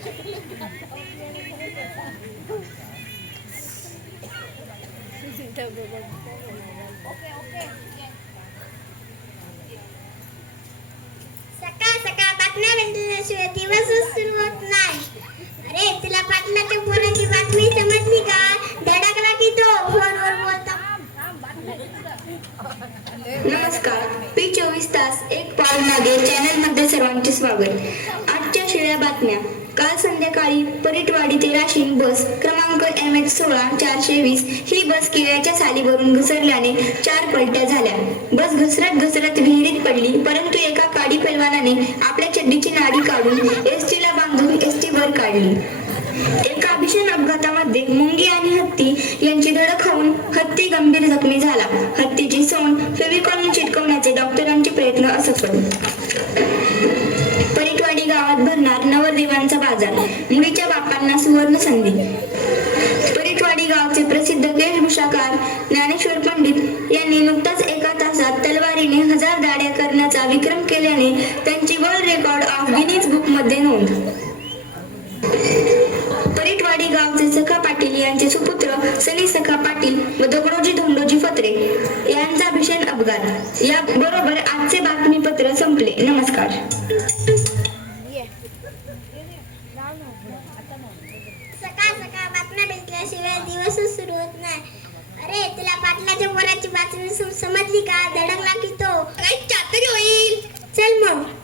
सकाळ सकाळ बातम्या भेटल्याशिवाय दिवसच सुरू होत नाही. अरे तुला पाटलाच्या पोराची बातमी समजली का? धडकला की तो? फोनवर बोलता. नमस्कार. पी चोवीस तास एक पाऊल मागे चॅनलमध्ये सर्वांचे स्वागत. आजच्या शिळ्या बातम्या. काल संध्याकाळी परीटवाडी ते राशीन बस क्रमांक एम एच सोळा चारशे वीस ही बस किल्ल्याच्या सालीवरून घसरल्याने चार पलट्या झाल्या. बस घसरत घसरत विहिरीत पडली परंतु एका काडी पैलवानाने आपल्या चड्डीची नाडी काढून एस ला बांधून एस टी वर काढली. एका भीषण अपघातामध्ये मुंगी आणि हत्ती यांची धडक होऊन हत्ती गंभीर जखमी झाला. हत्तीची सोंड फेविकॉल चिटकवण्याचे डॉक्टरांचे प्रयत्न असफल परिटवाडी गावात भरणार नवरदेवांचा बाजार मुलीच्या बापांना सुवर्ण संधी. परिटवाडी गावचे प्रसिद्ध वेशभूषाकार ज्ञानेश्वर पंडित यांनी नुकताच एका तासात तलवारीने हजार दाड्या करण्याचा विक्रम केल्याने त्यांची वर्ल्ड रेकॉर्ड ऑफ गिनीज बुकमध्ये नोंद. परिटवाडी गावचे सखा पाटील यांचे सुपुत्र सनी सखा पाटील व दगडोजी धोंडोजी फत्रे यांचा भीषण अपघात. या बरोबर आजचे बातमीपत्र संपले. नमस्कार. शिवाय दिवसच सुरू होत नाही. अरे तुला पाटलाच्या पोराची बातमी समजली का? धडकला की तो. काही चातरी होईल. चल मग.